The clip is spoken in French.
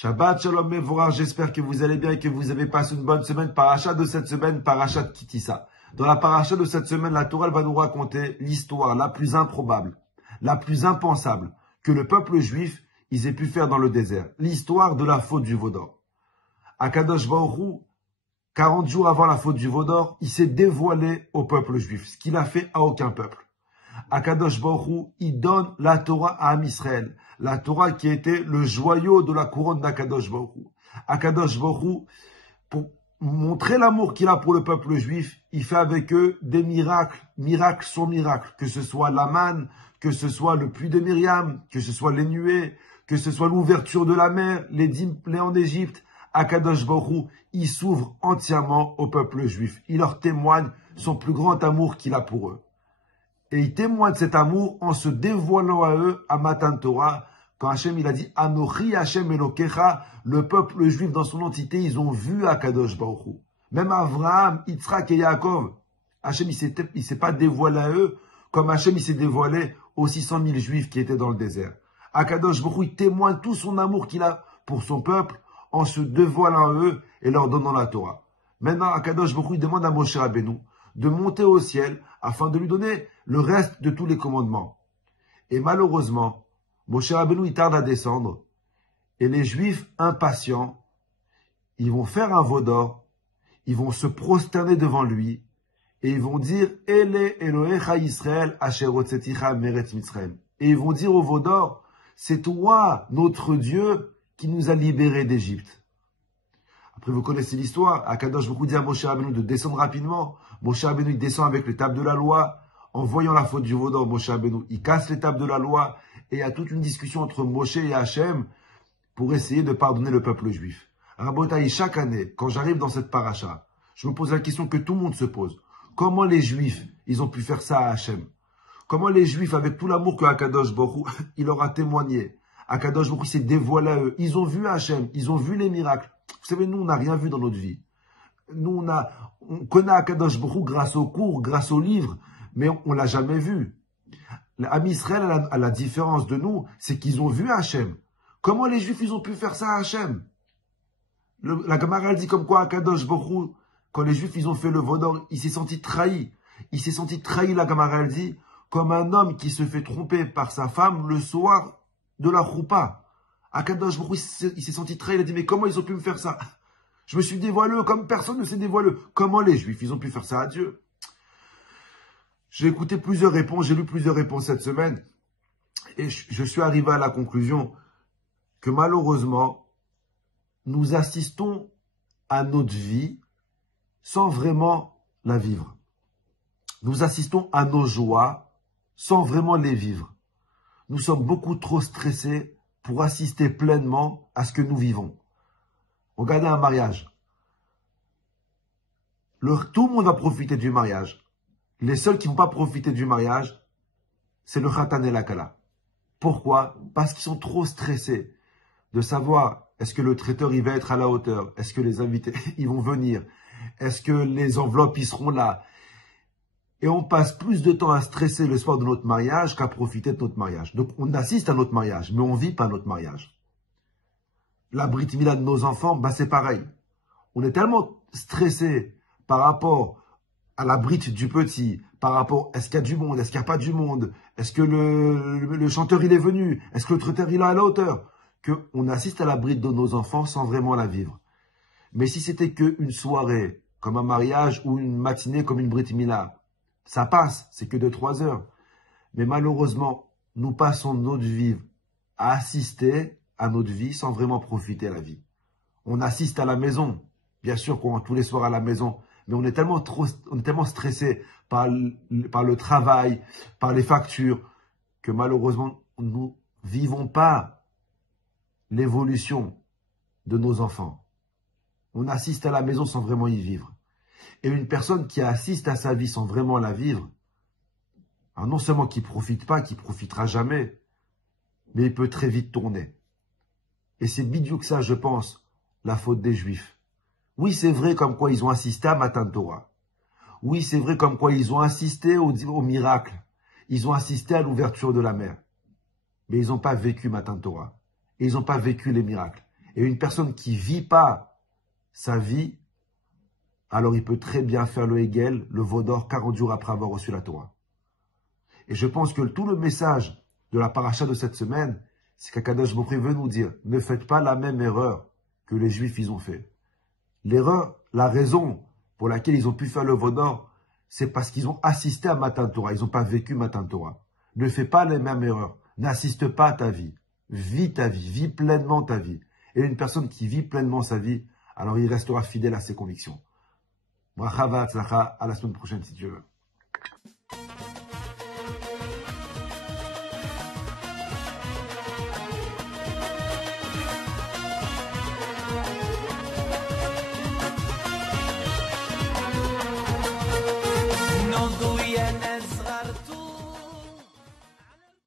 Shabbat Shalom Mevorach, j'espère que vous allez bien et que vous avez passé une bonne semaine. Paracha de cette semaine, Paracha de Kitissa. Dans la paracha de cette semaine, la Torah va nous raconter l'histoire la plus improbable, la plus impensable que le peuple juif ils aient pu faire dans le désert. L'histoire de la faute du veau d'or. Akadosh Baruch Hu, 40 jours avant la faute du veau d'or, il s'est dévoilé au peuple juif, ce qu'il a fait à aucun peuple. Akadosh Baruch Hu, il donne la Torah à Am Israël. La Torah qui était le joyau de la couronne d'Akadosh Baruch Hu. Akadosh Baruch Hu, pour montrer l'amour qu'il a pour le peuple juif, il fait avec eux des miracles, miracle sur miracle, que ce soit la manne, que ce soit le puits de Myriam, que ce soit les nuées, que ce soit l'ouverture de la mer, les 10 plaies en Égypte. Akadosh Baruch Hu, il s'ouvre entièrement au peuple juif. Il leur témoigne son plus grand amour qu'il a pour eux. Et il témoigne de cet amour en se dévoilant à eux à Matan Torah, quand Hachem il a dit Anochi Hachem Elokecha, le peuple juif dans son entité, ils ont vu Akadosh Baruch Hu. Même Avraham, Yitzhak et Yaakov, Hachem il s'est pas dévoilé à eux comme Hachem il s'est dévoilé aux 600 000 juifs qui étaient dans le désert. Akadosh Baruch Hu, il témoigne tout son amour qu'il a pour son peuple en se dévoilant à eux et leur donnant la Torah. Maintenant, Akadosh Baruch Hu il demande à Moshe Rabbeinu de monter au ciel afin de lui donner le reste de tous les commandements. Et malheureusement, Moshe Rabbeinu il tarde à descendre et les Juifs impatients, ils vont faire un veau d'or, ils vont se prosterner devant lui et ils vont dire Ele Elohecha Yisrael asher hotzeticha meretz Mitzrayim. Et ils vont dire au veau d'or, c'est toi, notre Dieu, qui nous a libérés d'Égypte. Après, vous connaissez l'histoire. Akadosh Baruch Hu dit à Moshe Rabbeinu de descendre rapidement. Moshe Rabbeinu, il descend avec les tables de la loi. En voyant la faute du veau d'or, Moshe Rabbeinu, il casse les tables de la loi. Et il y a toute une discussion entre Moshe et Hachem pour essayer de pardonner le peuple juif. Rabotaï, chaque année, quand j'arrive dans cette paracha, je me pose la question que tout le monde se pose. Comment les Juifs, ils ont pu faire ça à Hachem? Comment les Juifs, avec tout l'amour que Akadosh Baruch Hu, il leur a témoigné, Akadosh Baruch Hu s'est dévoilé à eux. Ils ont vu Hachem, ils ont vu les miracles. Vous savez, nous, on n'a rien vu dans notre vie. Nous, on connaît Akadosh Baruch Hu grâce aux cours, grâce aux livres, mais on l'a jamais vu. Am Israël, à la différence de nous, c'est qu'ils ont vu Hachem. Comment les Juifs, ils ont pu faire ça à Hachem? La Gemara dit comme quoi Akadosh Baruch Hu, quand les Juifs, ils ont fait le veau d'or, il s'est senti trahi. Il s'est senti trahi, la Gemara dit, comme un homme qui se fait tromper par sa femme le soir de la choupa. Akadosh Baruch Hu, il s'est senti trahi, il a dit, mais comment ils ont pu me faire ça? Je me suis dévoilé comme personne ne s'est dévoilé. Comment les Juifs, ils ont pu faire ça à Dieu? J'ai écouté plusieurs réponses, j'ai lu plusieurs réponses cette semaine, et je suis arrivé à la conclusion que malheureusement, nous assistons à notre vie sans vraiment la vivre. Nous assistons à nos joies sans vraiment les vivre. Nous sommes beaucoup trop stressés pour assister pleinement à ce que nous vivons. Regardez un mariage. Tout le monde va profiter du mariage. Les seuls qui ne vont pas profiter du mariage, c'est le khatan et la kala. Pourquoi? Parce qu'ils sont trop stressés de savoir est-ce que le traiteur il va être à la hauteur, est-ce que les invités ils vont venir, est-ce que les enveloppes ils seront là. Et on passe plus de temps à stresser le soir de notre mariage qu'à profiter de notre mariage. Donc on assiste à notre mariage, mais on ne vit pas notre mariage. La brit mila de nos enfants, bah c'est pareil. On est tellement stressé par rapport à la brite du petit, par rapport est-ce qu'il y a du monde, est-ce qu'il n'y a pas du monde, est-ce que le chanteur il est venu, est-ce que le traiteur il est à la hauteur, qu'on assiste à la brite de nos enfants sans vraiment la vivre. Mais si c'était qu'une soirée, comme un mariage, ou une matinée comme une brit mila, ça passe, c'est que de 3 heures. Mais malheureusement, nous passons notre vie à assister à notre vie sans vraiment profiter de la vie. On assiste à la maison, bien sûr qu'on va tous les soirs à la maison, mais on est tellement stressé par le travail, par les factures, que malheureusement, nous ne vivons pas l'évolution de nos enfants. On assiste à la maison sans vraiment y vivre. Et une personne qui assiste à sa vie sans vraiment la vivre, alors non seulement qu'il ne profite pas, qu'il ne profitera jamais, mais il peut très vite tourner. Et c'est bidou que ça, je pense, la faute des Juifs. Oui, c'est vrai comme quoi ils ont assisté à Matan Torah. Oui, c'est vrai comme quoi ils ont assisté au miracle. Ils ont assisté à l'ouverture de la mer. Mais ils n'ont pas vécu Matan Torah. Et ils n'ont pas vécu les miracles. Et une personne qui ne vit pas sa vie, alors il peut très bien faire le Hegel, le veau d'or, 40 jours après avoir reçu la Torah. Et je pense que tout le message de la paracha de cette semaine, c'est qu'Akadosh Baruch Hu veut nous dire, ne faites pas la même erreur que les Juifs ils ont fait. L'erreur, la raison pour laquelle ils ont pu faire le veau d'or, c'est parce qu'ils ont assisté à Matan Torah, ils n'ont pas vécu Matan Torah. Ne fais pas les mêmes erreurs, n'assiste pas à ta vie, vis pleinement ta vie. Et une personne qui vit pleinement sa vie, alors il restera fidèle à ses convictions. Bracha v'hatzlacha, à la semaine prochaine si Dieu veut.